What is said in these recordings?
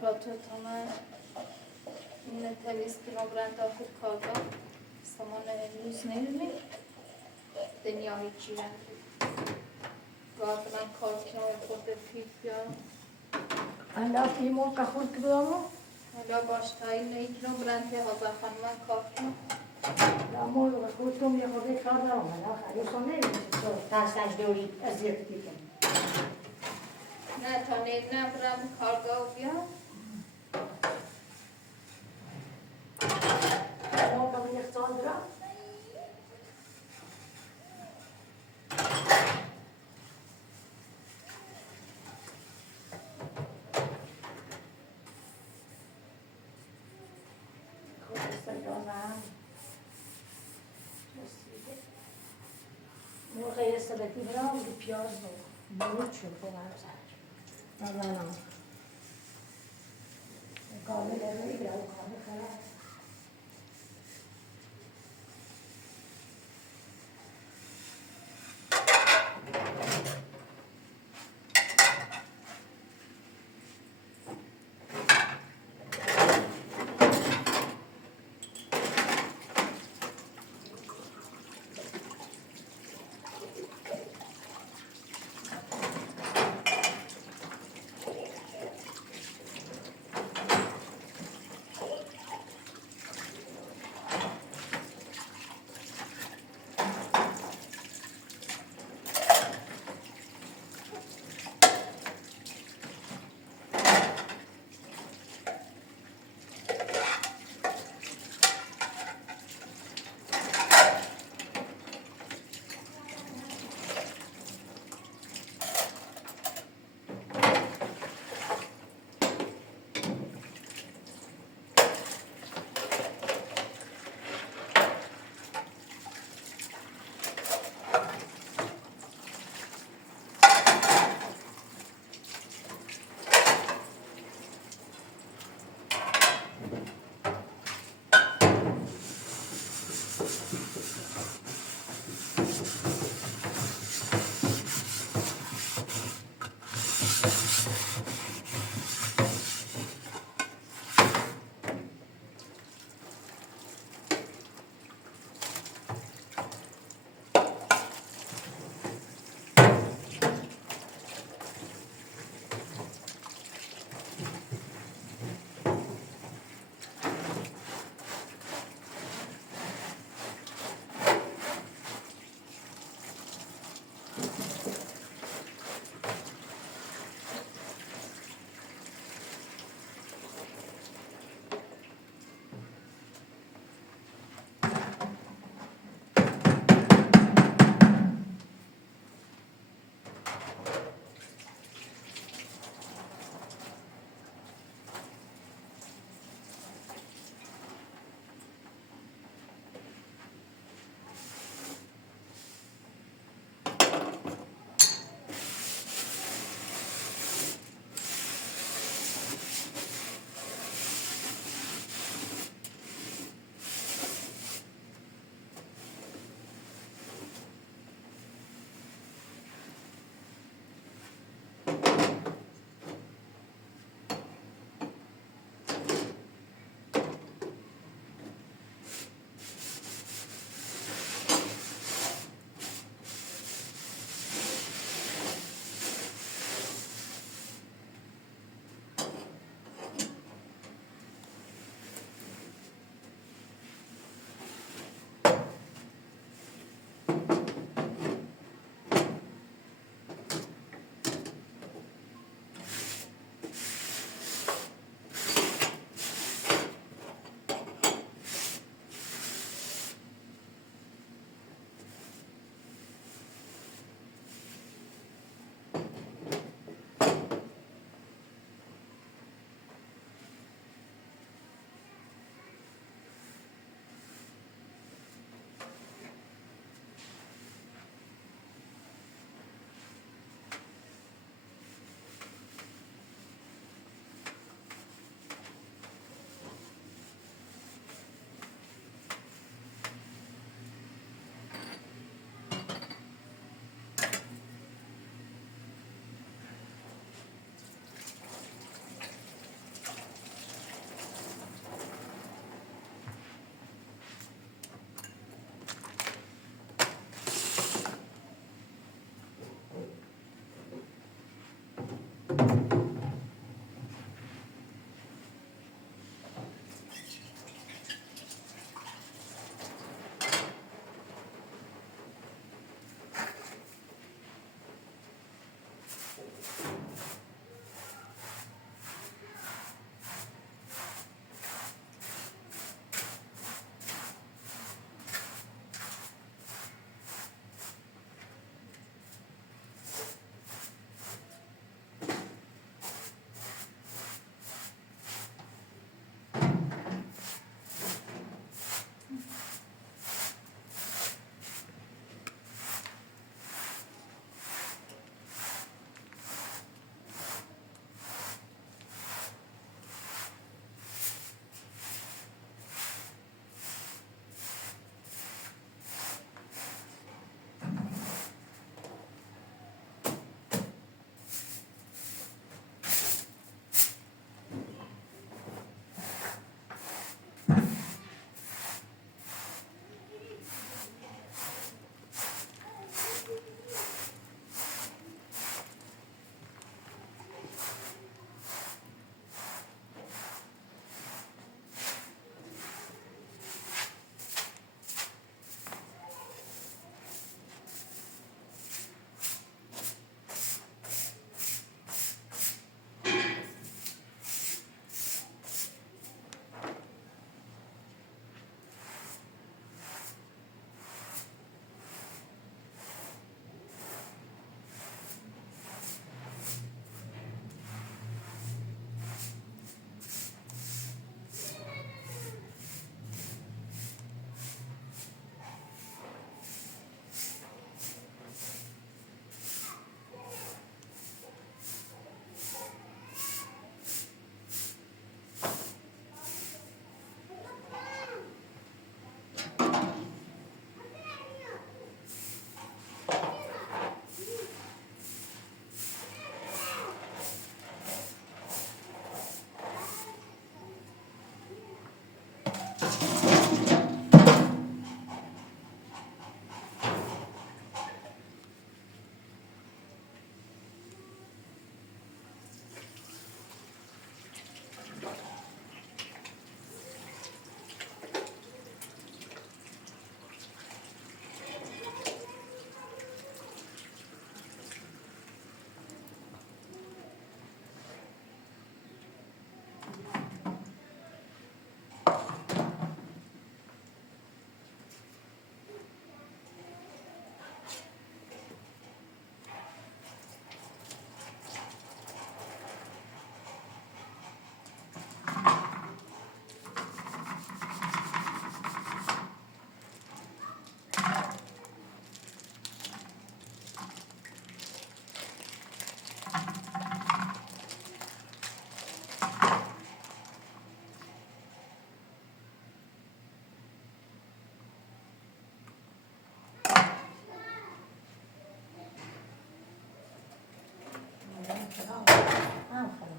pratar med televizion granta hur kaga saman lyssnade den jag hittade gatan kartna och fått det fick alla timo ka khult bamo alla baştayın ne ikram granta haza khanman kartna la mo lo khultum ya khode kada wala khali khone to tasash dori aziyat diken ne tane ne bram karga ya mo ka bin ihtandra موقع سبتی برام که پیاز بود شد با برزد نه کامل نمیگرم کامل خلاص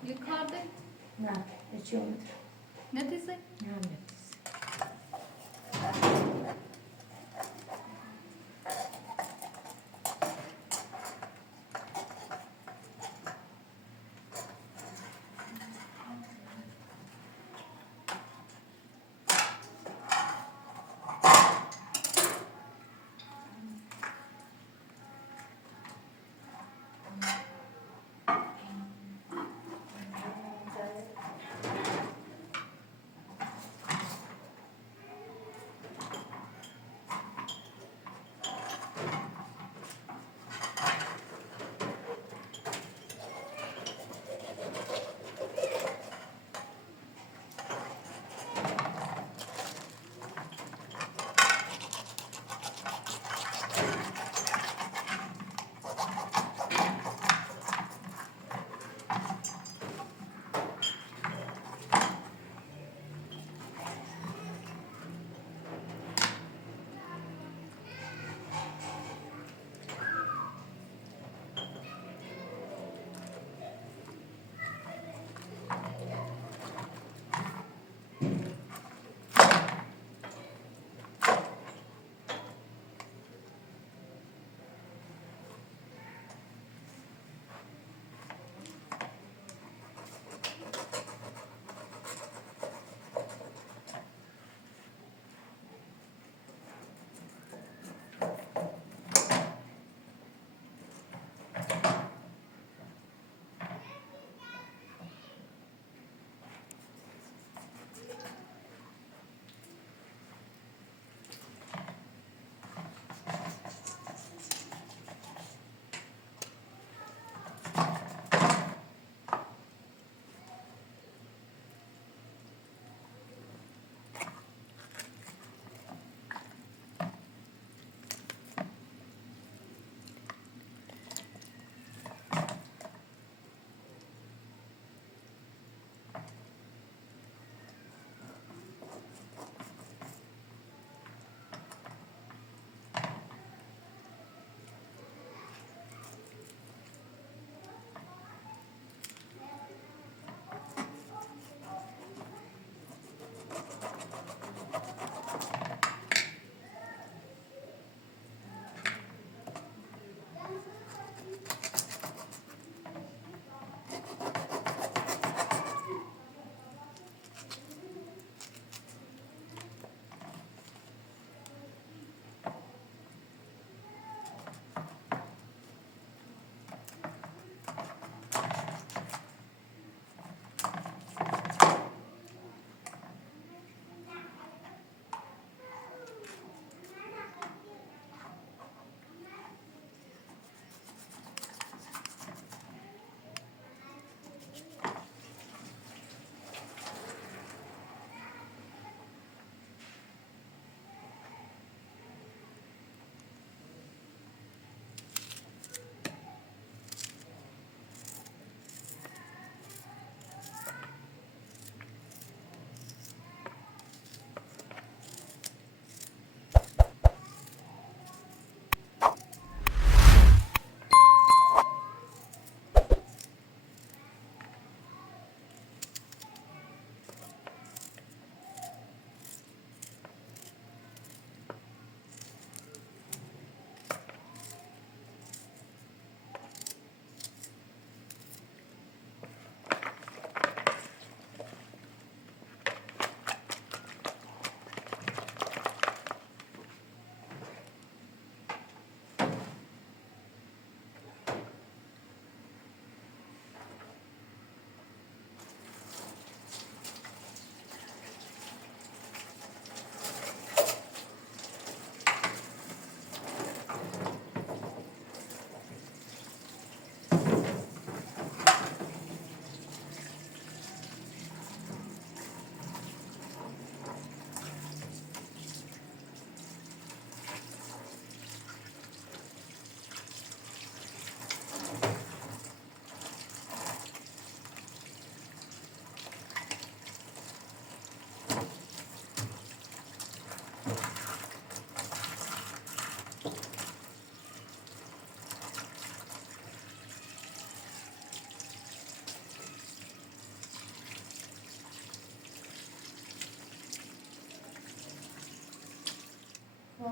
Yukarıda Ne? İçiyorum. ne diyorsun? Ne anlatıyorsun?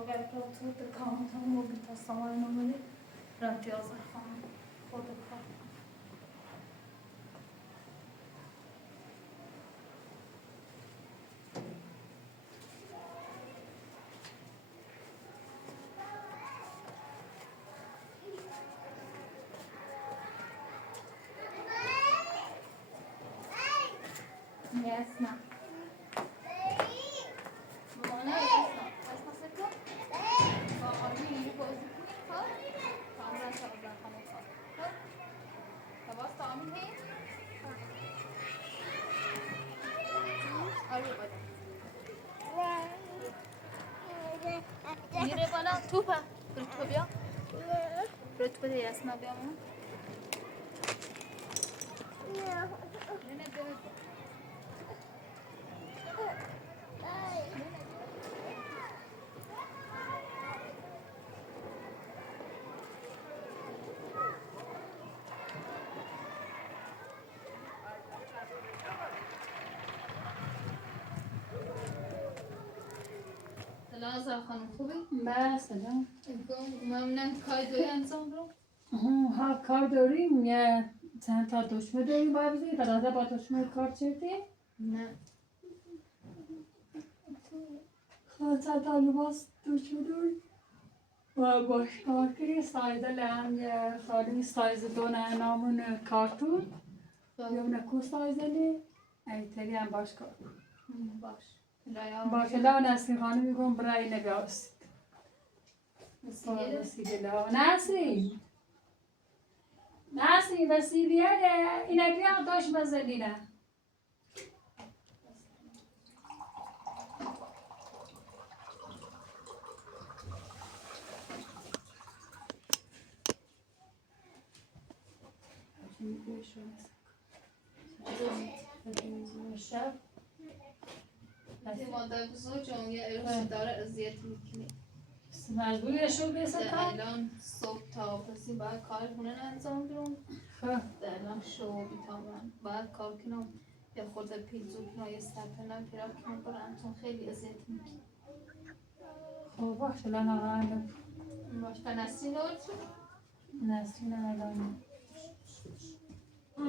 اگر که تو کامنت هم موبیل تا سامان نمونی رفتی آزار خانم خود کار Yes, ma'am. Mona, yes, ma'am. Yes, ma'am, sit down. You go to the car. Camera, camera, camera. What's the name here? Are you ready? Nire bana tupa. Tupa bia. Tupa de yes, ma'am, bia ma'am. Nene bia. سلام خانم خوبی؟ بله سلام. ممنون کار داری انجام رو؟ ها کار داریم یه چند تا دشمه داریم باید بزنیم برای با دشمه کار چردیم؟ نه چند تا لباس دشمه داریم و باش کار کردیم سایز لهم یه خالی سایز دونه نامون کارتون یا نکو سایز لی ایتری هم باش کار باش باشه لا نسرین خانم میگم برای نگاست وسیله لا نسرین وسیله اینه بیا داشت بزنینه شب مادر بزرگم یه عروس داره اذیت میکنه مجبوری شو بیسن کار؟ الان صبح تا پسی باید کار خونه انجام برم الان شو بیتامن باید کار کنم یا خود پیزو کنم یا سپنم پیرا کنم برم چون خیلی اذیت میکنه خب باشه لان آقا باش تا نسرین لطف نسرین الان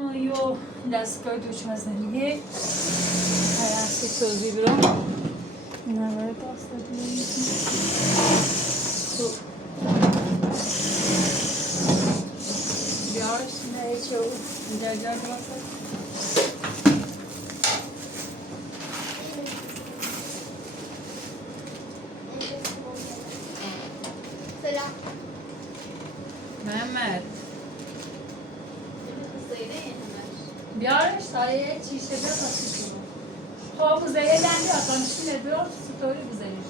آیو دستگاه دوش مزنیه هستی توضیح برم اینا برای دست دادیم خب بیارش نه چو اینجا جا درسته سلام محمد بیارش سایه چیشه بیا پاسی کنم خب بزنیه لنگی آقانشینه بیار ستوری بزنیش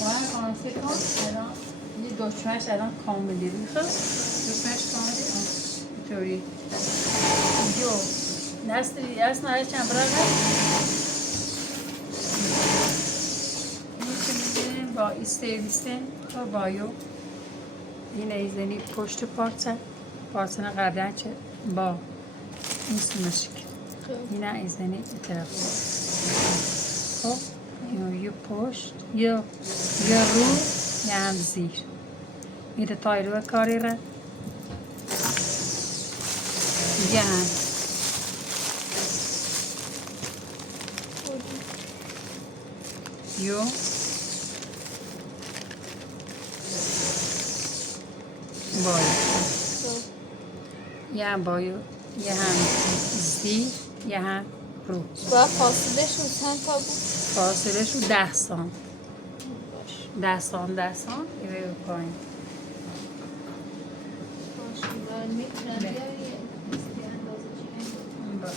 وای کانسی کن الان یه دکمهش الان کاملی ریخه دکمهش کاملی اینطوری جو نسلی اصلا هر چند برقه این با استیلیسته و بایو این ایزنی پشت پارچن قبلا چه با این مشک این ایزنی طرف خب یه پشت یه رو یه هم زیر میره تایرو کاری را یه هم یو بایو یه هم بایو یه هم زیر یه هم رو باید فاصله شو چند تا بود؟ فاصله شو 10 سانت 10 سانت یه به پایین باش باید میتونم بیاری اندازه چی باش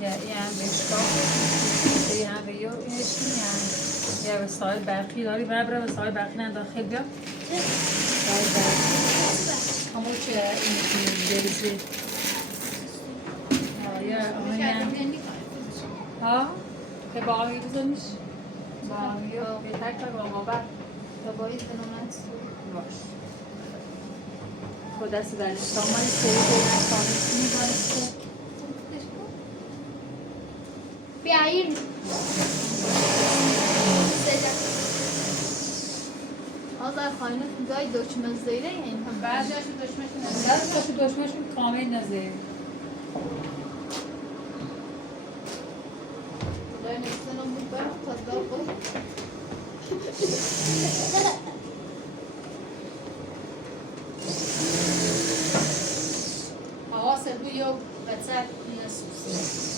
یه هم بشکاف یه هم بیو اینشون یه وسایل برقی داری ببره وسایل برقی نه داخل بیا وسایل برقی همون که این بریزی ها که با آهی بزنیش با آهی به تک تا با ما بر تا باید بنامت باش خود دست برش سامانی سری بیرن سامانی میبایسته بیایین آزار خانه گای دشمن زیره یعنی هم بعضیاشون دشمنشون نزده بعضیاشون دشمنشون کامل نزده گای نستن هم بود برم تا دار بود حواس بو یا بچه نسوسی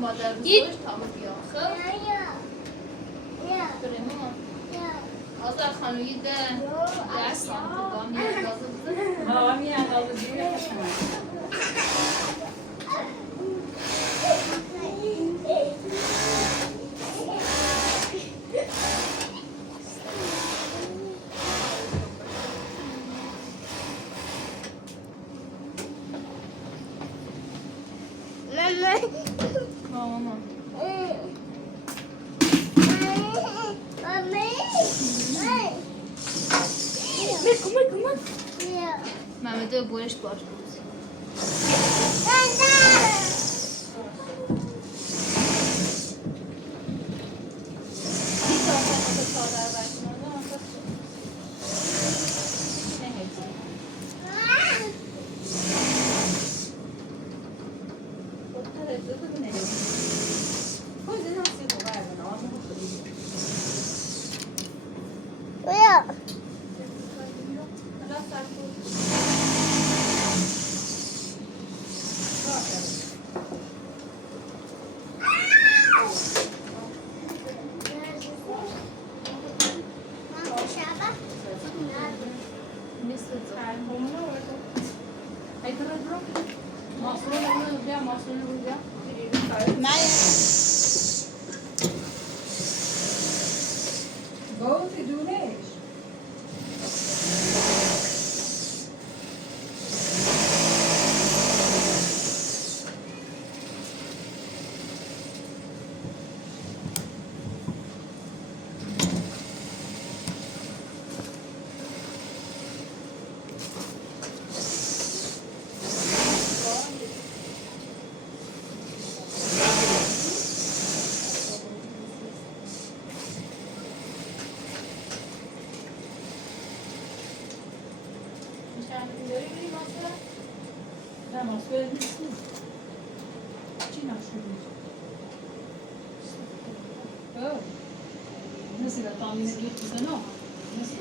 مادر بزرگش تامه بیا خب بریم آزار خانوی ده دست هم تو گام یه اندازه بزن ها می اندازه دیگه ماما Mehmet'e barış var. Nasıl da tahmin ediyorsun sen o? Nasıl?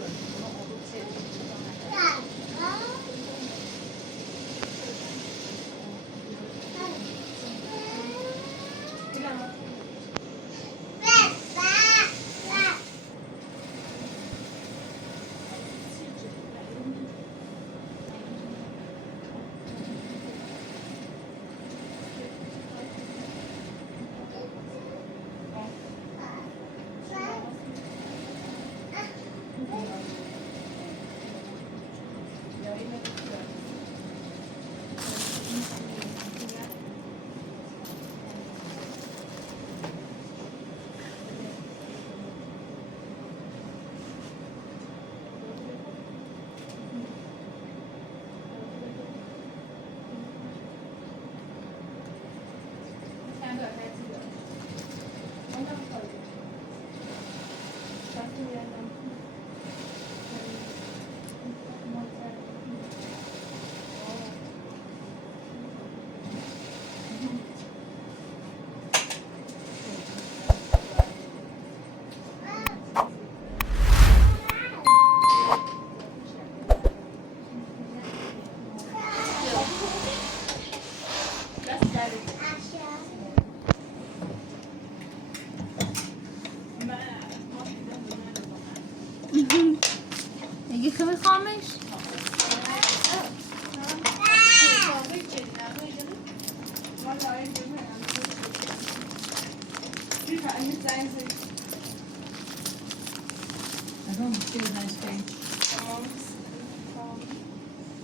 میگی که میخوامش؟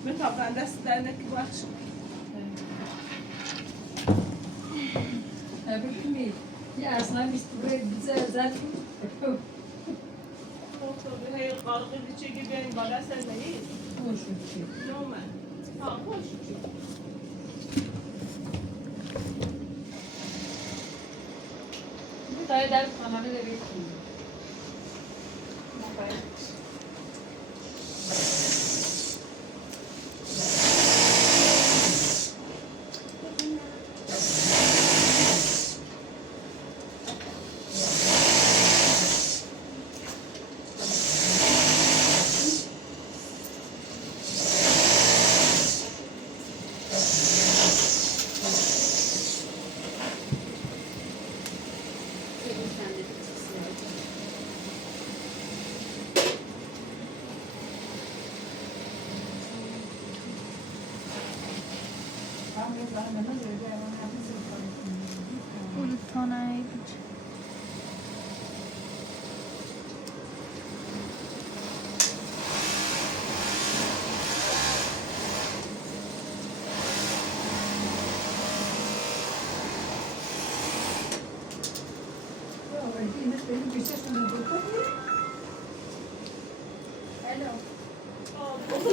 بتابن دست در نکی بخش بکنی یه اصلا بیست باید بیزه زد به هی قارقی بیچه گی بیاین بالا سر نهید خوشون چی نومه ها خوش دای در خانه رو بیتونی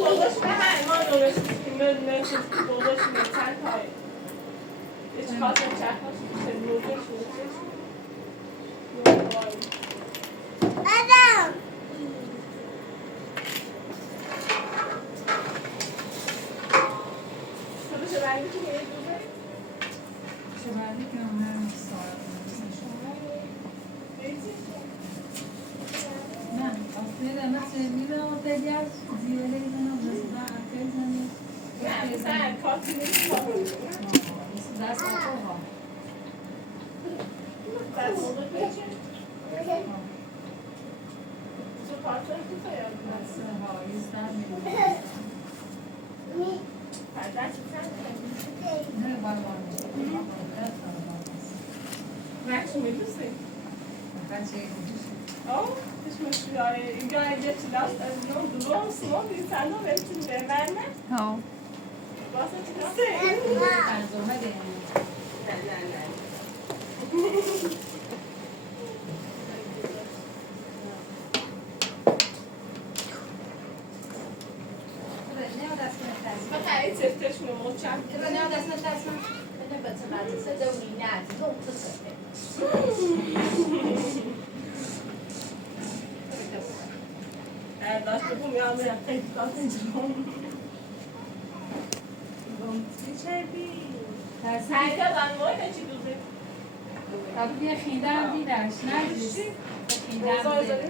بازش به هر ما درست نشست بازش چند تای هیچ خاصه چند خاصه بیشتر نوزش Adam! خودش رنگی که یه دوزه شبردی که همه ساعت نه اصلا مثل میرم تجار زیاده میکنم مثلا اکل زنی نه مثلا کارتی نیست دست آقا دست موقع پیچه تو پارچه که فیاد دست هاییز در میکنم دست چند نه بارمان رکش میدوستی بچه Oh, ich möchte egal jetzt lasst also nur du wohnst so wie Sandra wenn du der Wärme ها was ist das ترجمه ده nein was heißt jetzt nur Mocha داشت بگم یا میرم خیلی کات اینجا چه بی سعیده بانوی چی دوزه قبل یه خیده هم دیدش نجیست خیده هم دیدش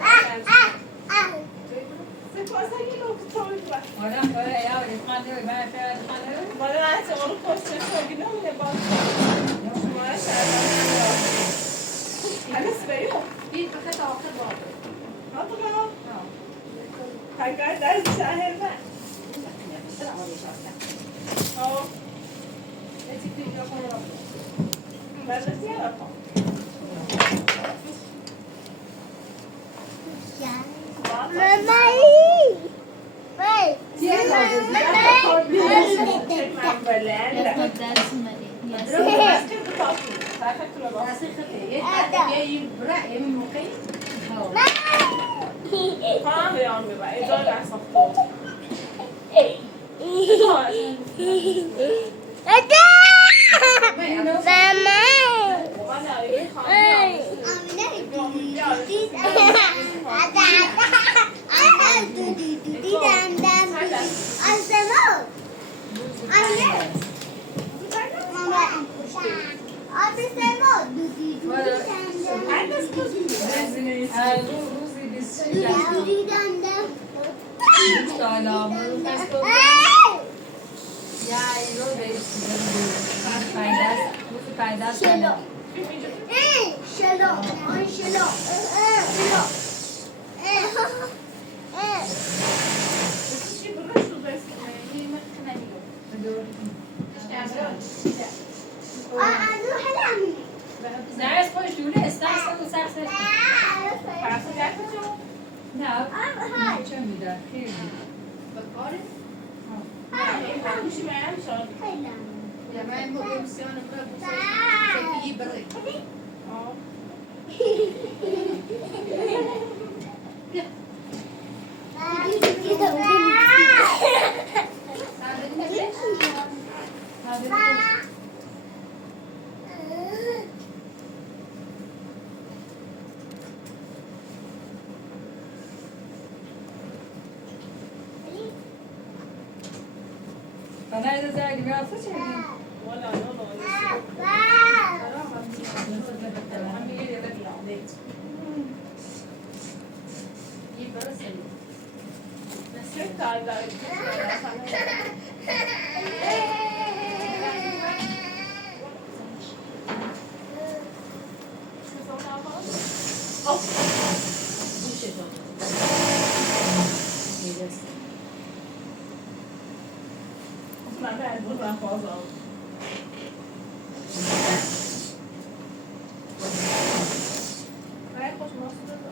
سپاس اگه لوکتوری باید آره یا ریخانده بی من پیاد خانده باید من اصلا رو پشت شاگی نمونه باید شما شرطان همه سبیو این بخط آخر باید ها بگم تنگای در شهر من ها بردستی هم رفت درس اومده روزی سلام یا ایرو پیداست کنم درس خوش جوله استرس تو سخت نه چه میده خیلی گوشی من شد یا من با بسیار برای بسیار برای Bana da der gibi alsa çevireyim. ولا يلا نسيت على من بعد بود من خوازم خوش ماسته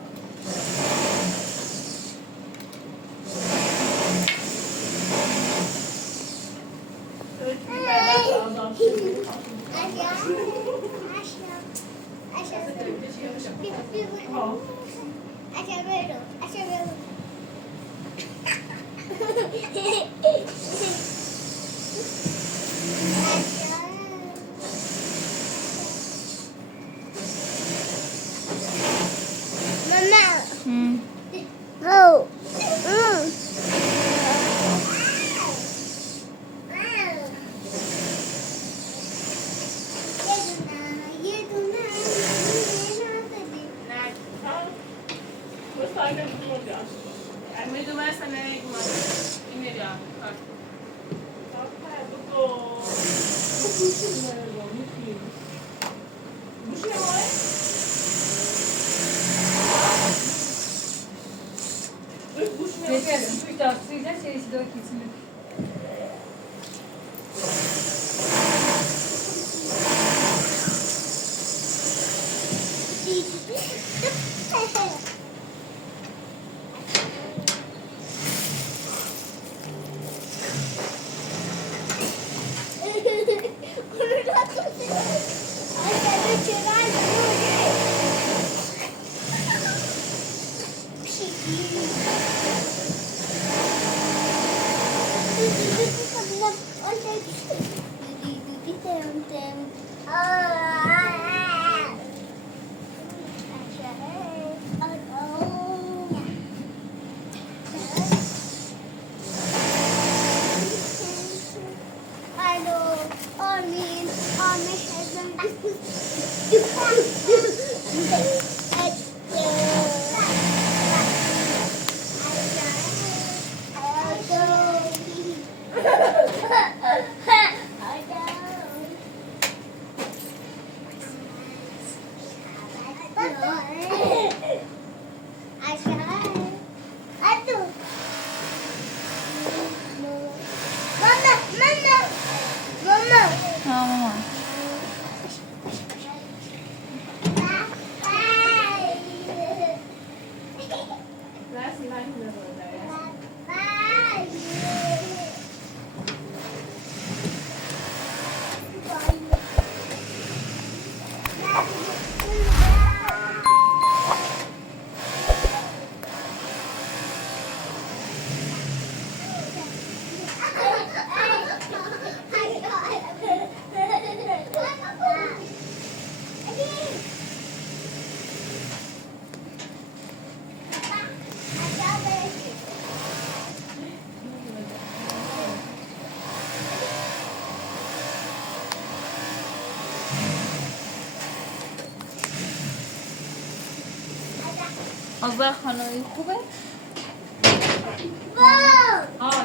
آزار خانوی خوبه؟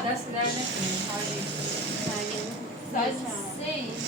دست در نکنیم. سایز 3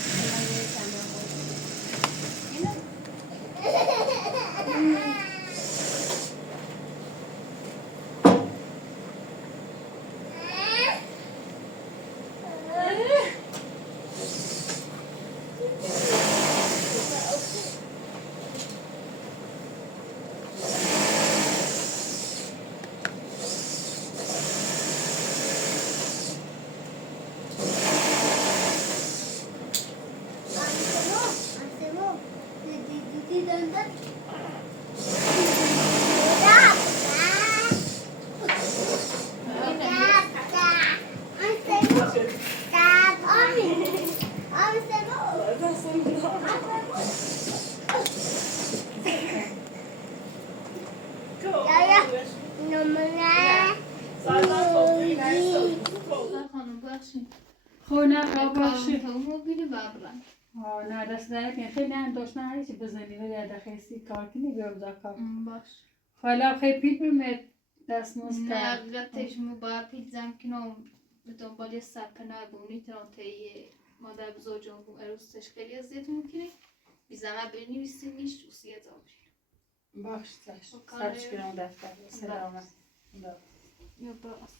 خانم بخشید خونه خواه باشی همون بینی ببرن نه دست درد خیلی هم داشت نه هیچی بزنی و یه دخیستی کار کنی بیام دا کار باش حالا خیلی پیل بیمت دست موز نه کرد قطعش مو با پیلزم کنم به دنبال یه سپنه بونی تران تایی مادر بزرگم بوم اروستش خیلی اذیت ممکنه بیزمه بنویسی نیش روسیه داری باش سرچ کنم دفتر سلامت یا باز